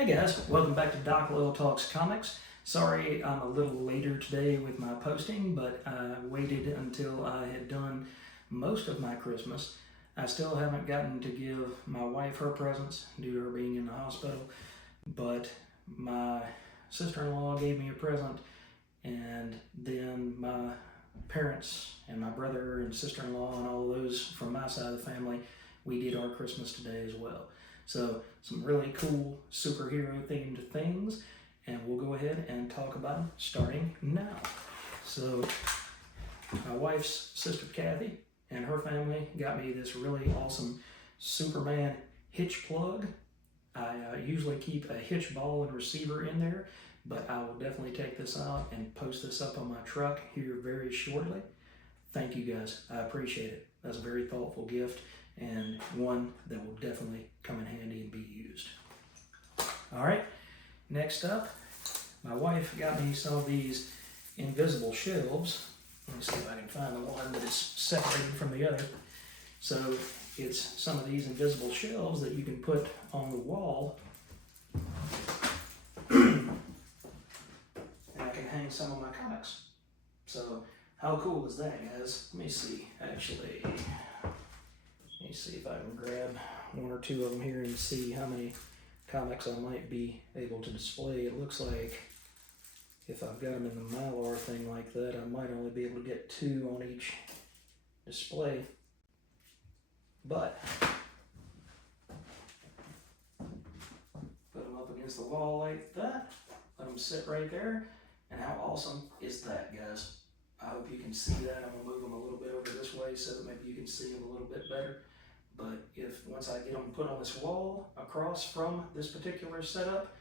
Hey guys, welcome back to Doc Loyal Talks Comics. Sorry I'm a little later today with my posting, but I waited until I had done most of my Christmas. I still haven't gotten to give my wife her presents due to her being in the hospital, but my sister-in-law gave me a present, and then my parents and my brother and sister-in-law and all those from my side of the family, we did our Christmas today as well. So some really cool superhero themed things, and we'll go ahead and talk about them starting now. So my wife's sister Kathy and her family got me this really awesome Superman Hitch plug. I usually keep a Hitch ball and receiver in there, but I will definitely take this out and post this up on my truck here very shortly. Thank you guys, I appreciate it. That's a very thoughtful gift and one that will definitely come in handy and be used. All right, next up, my wife got me some of these invisible shelves. Let me see if I can find the one that is separated from the other. So it's some of these invisible shelves that you can put on the wall. And I can hang some of my comics. So how cool is that, guys? Let me see, actually. Let me see if I can grab one or two of them here and see how many comics I might be able to display. It looks like if I've got them in the Mylar thing like that, I might only be able to get two on each display. But put them up against the wall like that, let them sit right there, and how awesome is that, guys? I hope you can see that. I'm gonna move them a little bit over this way so that maybe you can see them a little bit better. But if once I get them put on this wall across from this particular setup,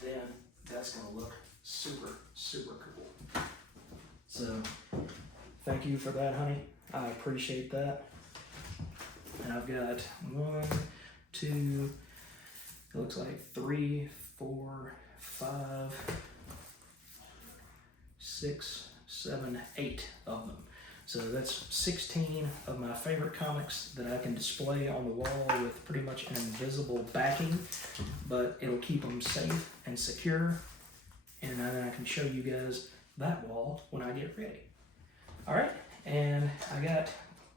then that's gonna look super, super cool. So thank you for that, honey. I appreciate that. And I've got 1, 2, it looks like 3, 4, 5, 6, 7, 8 of them. So that's 16 of my favorite comics that I can display on the wall with pretty much an invisible backing, but it'll keep them safe and secure. And then I can show you guys that wall when I get ready. All right, and I got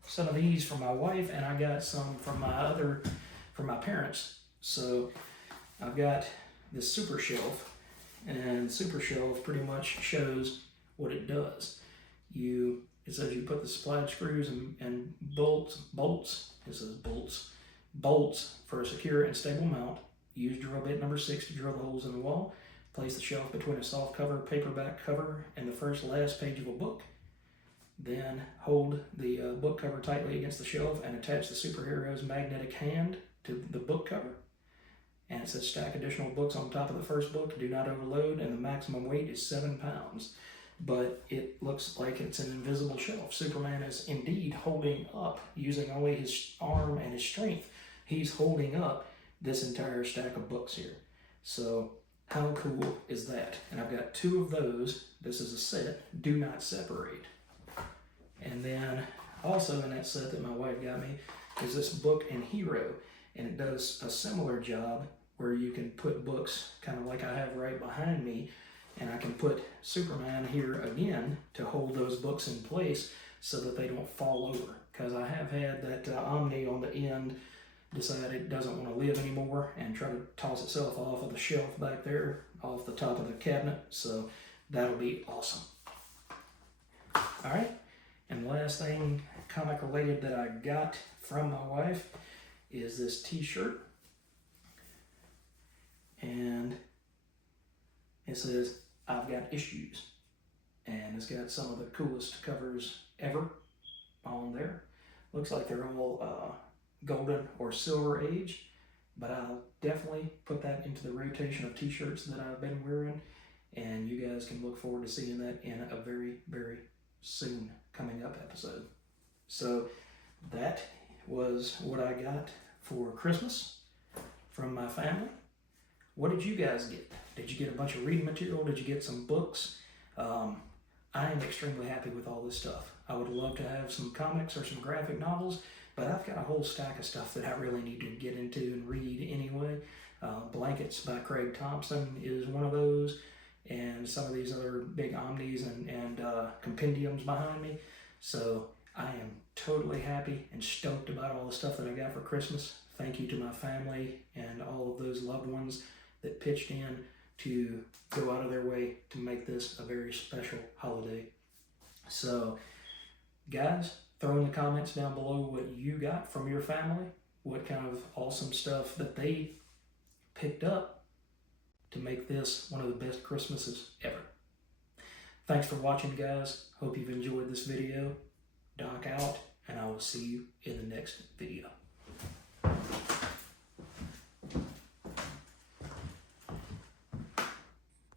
some of these from my wife, and I got some from my parents. So I've got this super shelf, and the super shelf pretty much shows what it does. It says you put the supplied screws and bolts, it says bolts for a secure and stable mount. Use drill bit number 6 to drill the holes in the wall. Place the shelf between a soft cover, paperback cover, and the last page of a book. Then hold the book cover tightly against the shelf and attach the superhero's magnetic hand to the book cover. And it says stack additional books on top of the first book. Do not overload, and the maximum weight is 7 pounds. But it looks like it's an invisible shelf. Superman is indeed holding up, using only his arm and his strength. He's holding up this entire stack of books here. So how cool is that? And I've got 2 of those. This is a set, do not separate. And then also in that set that my wife got me is this book and hero. And it does a similar job where you can put books kind of like I have right behind me, and I can put Superman here again to hold those books in place so that they don't fall over. Because I have had that Omni on the end decide it doesn't want to live anymore and try to toss itself off of the shelf back there, off the top of the cabinet. So that'll be awesome. All right, and the last thing comic related that I got from my wife is this t-shirt. And it says, I've got issues, and it's got some of the coolest covers ever on there. Looks like they're all golden or silver age, but I'll definitely put that into the rotation of t-shirts that I've been wearing, and you guys can look forward to seeing that in a very, very soon coming up episode. So that was what I got for Christmas from my family. What did you guys get? Did you get a bunch of reading material? Did you get some books? I am extremely happy with all this stuff. I would love to have some comics or some graphic novels, but I've got a whole stack of stuff that I really need to get into and read anyway. Blankets by Craig Thompson is one of those, and some of these other big omnis and compendiums behind me. So I am totally happy and stoked about all the stuff that I got for Christmas. Thank you to my family and all of those loved ones that pitched in to go out of their way to make this a very special holiday. So guys, throw in the comments down below what you got from your family, what kind of awesome stuff that they picked up to make this one of the best Christmases ever. Thanks for watching, guys. Hope you've enjoyed this video. Doc out, and I will see you in the next video.